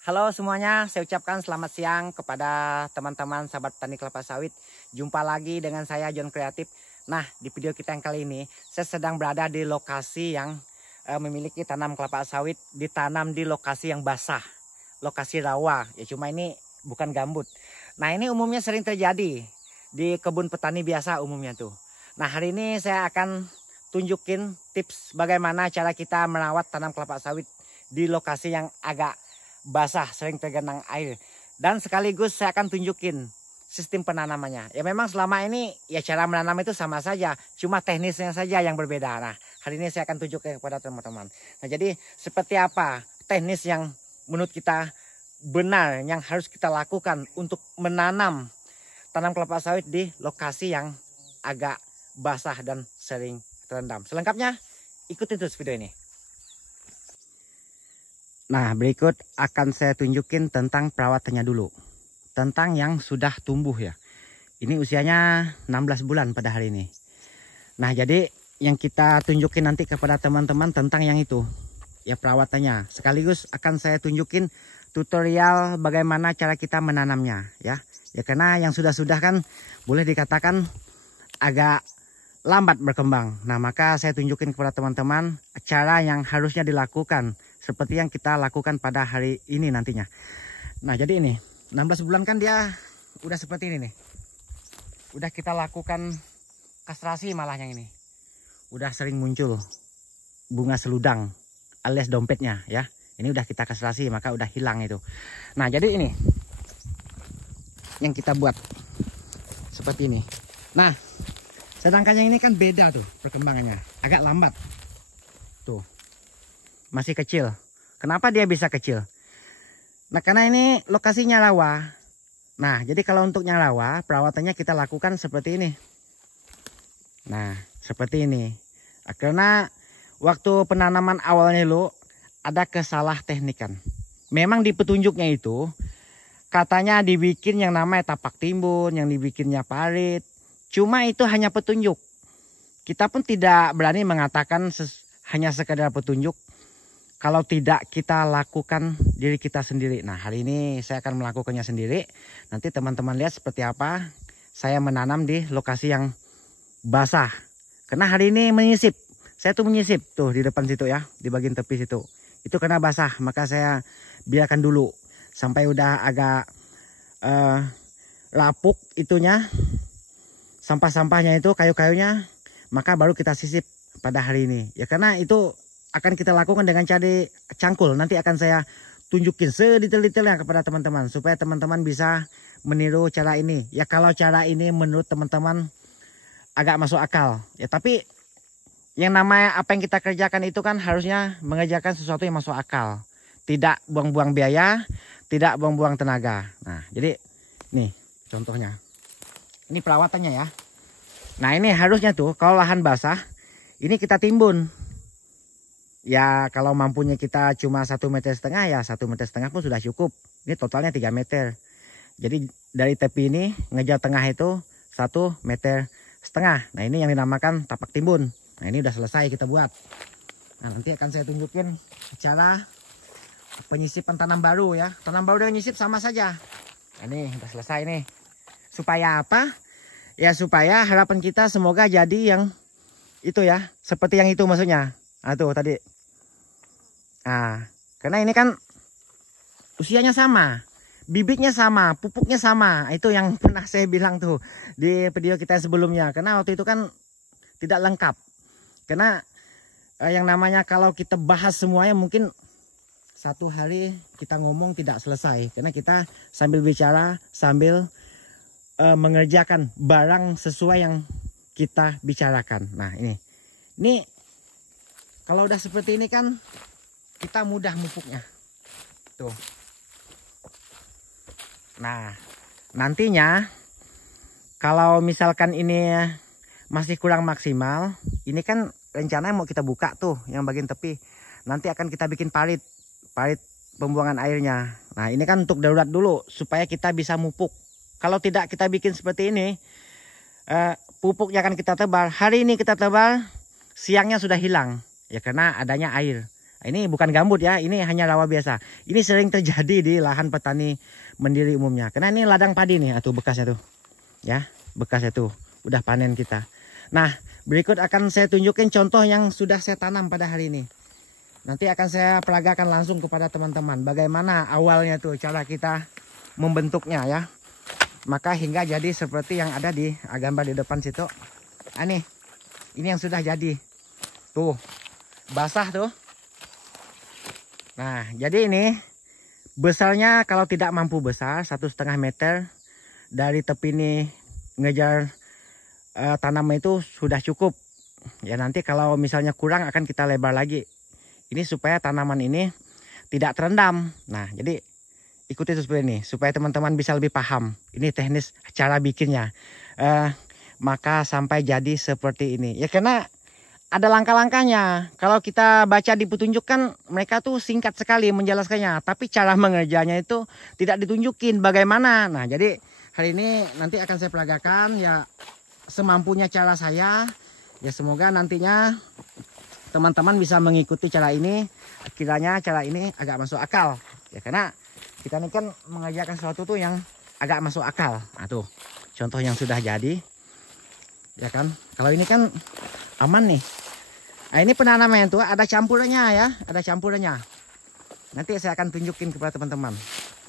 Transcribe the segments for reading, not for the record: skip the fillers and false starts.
Halo semuanya, saya ucapkan selamat siang kepada teman-teman sahabat petani kelapa sawit. Jumpa lagi dengan saya John Kreatif. Nah, di video kita yang kali ini saya sedang berada di lokasi yang memiliki tanam kelapa sawit ditanam di lokasi yang basah, lokasi rawa. Ya cuma ini bukan gambut. Nah, ini umumnya sering terjadi di kebun petani biasa umumnya tuh. Nah, hari ini saya akan tunjukin tips bagaimana cara kita merawat tanam kelapa sawit di lokasi yang agak basah, sering tergenang air. Dan sekaligus saya akan tunjukin sistem penanamannya. Ya memang selama ini ya cara menanam itu sama saja, cuma teknisnya saja yang berbeda. Nah, hari ini saya akan tunjukkan kepada teman-teman. Nah, jadi seperti apa teknis yang menurut kita benar yang harus kita lakukan untuk menanam tanam kelapa sawit di lokasi yang agak basah dan sering terendam. Selengkapnya ikutin terus video ini. Nah, berikut akan saya tunjukin tentang perawatannya dulu. Tentang yang sudah tumbuh ya. Ini usianya 16 bulan pada hari ini. Nah, jadi yang kita tunjukin nanti kepada teman-teman tentang yang itu. Ya perawatannya. Sekaligus akan saya tunjukin tutorial bagaimana cara kita menanamnya ya. Ya karena yang sudah-sudah kan boleh dikatakan agak lambat berkembang. Nah, maka saya tunjukin kepada teman-teman cara yang harusnya dilakukan. Seperti yang kita lakukan pada hari ini nantinya. Nah, jadi ini 16 bulan kan dia udah seperti ini nih. Udah kita lakukan kastrasi malah yang ini. Udah sering muncul bunga seludang alias dompetnya ya. Ini udah kita kastrasi maka udah hilang itu. Nah, jadi ini yang kita buat seperti ini. Nah, sedangkan yang ini kan beda tuh perkembangannya. Agak lambat. Tuh. Masih kecil. Kenapa dia bisa kecil? Nah, karena ini lokasinya rawa. Nah, jadi kalau untuk yang rawa, perawatannya kita lakukan seperti ini. Nah, seperti ini. Karena waktu penanaman awalnya lo ada kesalah teknikan. Memang di petunjuknya itu katanya dibikin yang namanya tapak timbun, yang dibikinnya parit. Cuma itu hanya petunjuk. Kita pun tidak berani mengatakan hanya sekadar petunjuk. Kalau tidak kita lakukan diri kita sendiri. Nah, hari ini saya akan melakukannya sendiri. Nanti teman-teman lihat seperti apa saya menanam di lokasi yang basah. Karena hari ini menyisip. Saya tuh menyisip tuh di depan situ ya. Di bagian tepi situ. Itu karena basah. Maka saya biarkan dulu. Sampai udah agak lapuk itunya. Sampah-sampahnya itu, kayu-kayunya. Maka baru kita sisip pada hari ini. Ya karena itu akan kita lakukan dengan cara cangkul. Nanti akan saya tunjukin sedetail-detailnya kepada teman-teman. Supaya teman-teman bisa meniru cara ini. Ya kalau cara ini menurut teman-teman agak masuk akal. Ya tapi yang namanya apa yang kita kerjakan itu kan harusnya mengerjakan sesuatu yang masuk akal. Tidak buang-buang biaya. Tidak buang-buang tenaga. Nah jadi nih contohnya. Ini perawatannya ya. Nah ini harusnya tuh kalau lahan basah. Ini kita timbun. Ya kalau mampunya kita cuma 1,5 meter ya 1,5 meter pun sudah cukup. Ini totalnya 3 meter. Jadi dari tepi ini ngejar tengah itu 1,5 meter. Nah ini yang dinamakan tapak timbun. Nah ini udah selesai kita buat. Nah nanti akan saya tunjukin cara penyisipan tanam baru ya. Tanam baru dengan nyisip sama saja. Nah ini udah selesai nih. Supaya apa? Ya supaya harapan kita semoga jadi yang itu ya. Seperti yang itu maksudnya. Nah tuh tadi. Nah, karena ini kan usianya sama, bibitnya sama, pupuknya sama. Itu yang pernah saya bilang tuh di video kita sebelumnya. Karena waktu itu kan tidak lengkap. Karena yang namanya kalau kita bahas semuanya mungkin satu hari kita ngomong tidak selesai. Karena kita sambil bicara, sambil mengerjakan barang sesuai yang kita bicarakan. Nah ini kalau udah seperti ini kan kita mudah mupuknya. Tuh. Nah, nantinya kalau misalkan ini masih kurang maksimal, ini kan rencananya mau kita buka tuh yang bagian tepi. Nanti akan kita bikin parit pembuangan airnya. Nah, ini kan untuk darurat dulu supaya kita bisa mupuk. Kalau tidak kita bikin seperti ini, pupuknya akan kita tebar. Hari ini kita tebar, siangnya sudah hilang. Ya karena adanya air. Ini bukan gambut ya, ini hanya rawa biasa. Ini sering terjadi di lahan petani mandiri umumnya. Karena ini ladang padi nih, tuh bekasnya tuh. Ya, bekasnya tuh. Udah panen kita. Nah, berikut akan saya tunjukin contoh yang sudah saya tanam pada hari ini. Nanti akan saya peragakan langsung kepada teman-teman. Bagaimana awalnya tuh cara kita membentuknya ya. Maka hingga jadi seperti yang ada di gambar di depan situ. Nih, ini yang sudah jadi. Tuh, basah tuh. Nah, jadi ini besarnya kalau tidak mampu besar 1,5 meter dari tepi ini ngejar tanaman itu sudah cukup. Ya nanti kalau misalnya kurang akan kita lebar lagi. Ini supaya tanaman ini tidak terendam. Nah, jadi ikuti itu seperti ini supaya teman-teman bisa lebih paham. Ini teknis cara bikinnya. Maka sampai jadi seperti ini. Ya karena ada langkah-langkahnya. Kalau kita baca di petunjuk kan mereka tuh singkat sekali menjelaskannya. Tapi cara mengerjanya itu tidak ditunjukin bagaimana. Nah jadi hari ini nanti akan saya peragakan ya semampunya cara saya. Ya semoga nantinya teman-teman bisa mengikuti cara ini. Kiranya cara ini agak masuk akal. Ya karena kita ini kan mengerjakan sesuatu tuh yang agak masuk akal. Nah tuh contoh yang sudah jadi. Ya kan. Kalau ini kan aman nih. Nah, ini penanaman tuh ada campurannya ya, ada campurannya. Nanti saya akan tunjukin kepada teman-teman.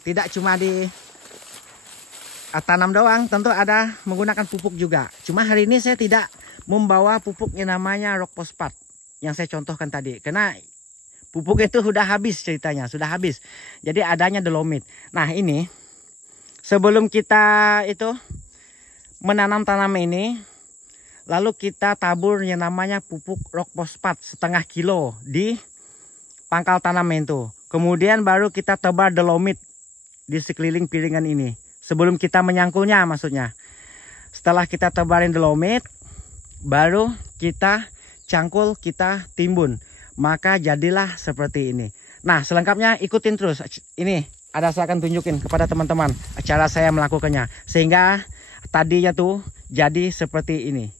Tidak cuma di tanam doang, tentu ada menggunakan pupuk juga. Cuma hari ini saya tidak membawa pupuk yang namanya rock phosphate yang saya contohkan tadi. Karena pupuk itu sudah habis ceritanya, sudah habis. Jadi adanya dolomit. Nah ini sebelum kita itu menanam tanaman ini, lalu kita tabur yang namanya pupuk rock phosphate 0,5 kilo di pangkal tanaman itu. Kemudian baru kita tebar dolomit di sekeliling piringan ini. Sebelum kita menyangkulnya maksudnya. Setelah kita tebarin dolomit, baru kita cangkul, kita timbun. Maka jadilah seperti ini. Nah selengkapnya ikutin terus. Ini ada saya akan tunjukin kepada teman-teman cara saya melakukannya. Sehingga tadinya tuh jadi seperti ini.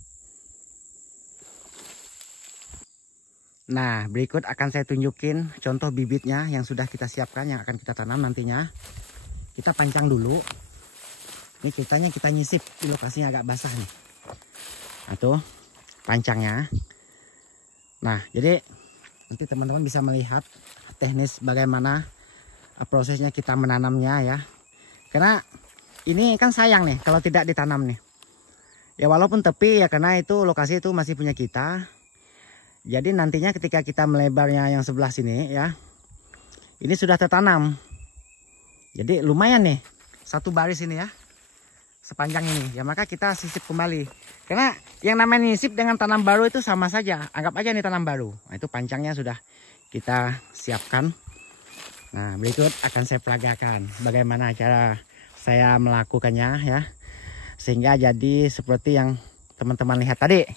Nah, berikut akan saya tunjukin contoh bibitnya yang sudah kita siapkan, yang akan kita tanam nantinya. Kita pancang dulu. Ini kita nyisip di lokasinya agak basah nih. Nah, tuh pancangnya. Nah, jadi nanti teman-teman bisa melihat teknis bagaimana prosesnya kita menanamnya ya. Karena ini kan sayang nih kalau tidak ditanam nih. Ya walaupun tepi ya karena itu lokasi itu masih punya kita. Jadi nantinya ketika kita melebarnya yang sebelah sini ya. Ini sudah tertanam. Jadi lumayan nih. Satu baris ini ya. Sepanjang ini. Ya maka kita sisip kembali. Karena yang namanya nyisip dengan tanam baru itu sama saja. Anggap aja ini tanam baru. Nah itu pancangnya sudah kita siapkan. Nah berikut akan saya peragakan. Bagaimana cara saya melakukannya ya. Sehingga jadi seperti yang teman-teman lihat tadi.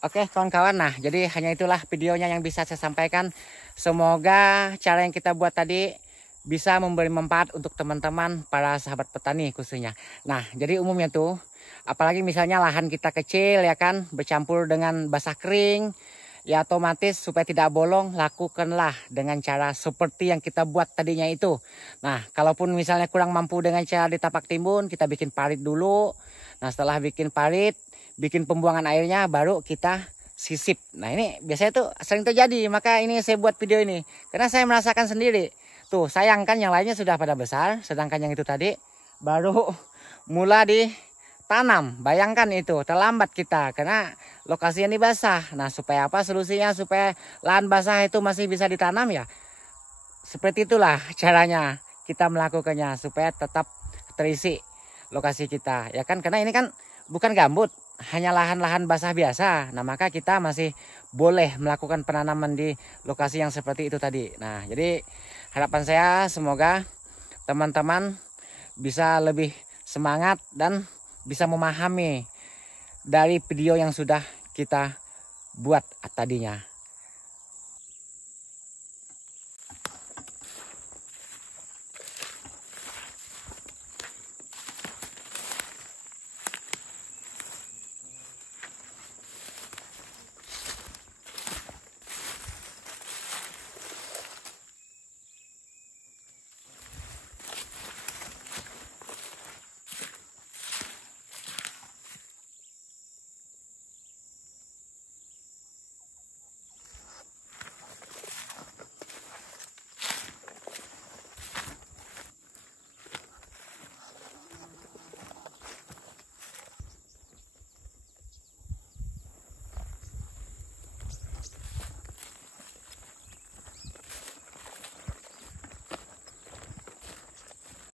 Oke kawan-kawan, nah jadi hanya itulah videonya yang bisa saya sampaikan. Semoga cara yang kita buat tadi bisa memberi manfaat untuk teman-teman para sahabat petani khususnya. Nah jadi umumnya tuh, apalagi misalnya lahan kita kecil ya kan, bercampur dengan basah kering, ya otomatis supaya tidak bolong, lakukanlah dengan cara seperti yang kita buat tadinya itu. Nah kalaupun misalnya kurang mampu dengan cara ditapak timbun, kita bikin parit dulu. Nah setelah bikin parit, bikin pembuangan airnya, baru kita sisip. Nah ini biasanya tuh sering terjadi, maka ini saya buat video ini karena saya merasakan sendiri. Tuh sayangkan yang lainnya sudah pada besar, sedangkan yang itu tadi baru mula ditanam. Bayangkan itu terlambat kita karena lokasinya ini basah. Nah supaya apa solusinya supaya lahan basah itu masih bisa ditanam ya? Seperti itulah caranya kita melakukannya supaya tetap terisi lokasi kita ya kan, karena ini kan bukan gambut, hanya lahan-lahan basah biasa. Nah maka kita masih boleh melakukan penanaman di lokasi yang seperti itu tadi. Nah jadi harapan saya semoga teman-teman bisa lebih semangat dan bisa memahami dari video yang sudah kita buat tadinya.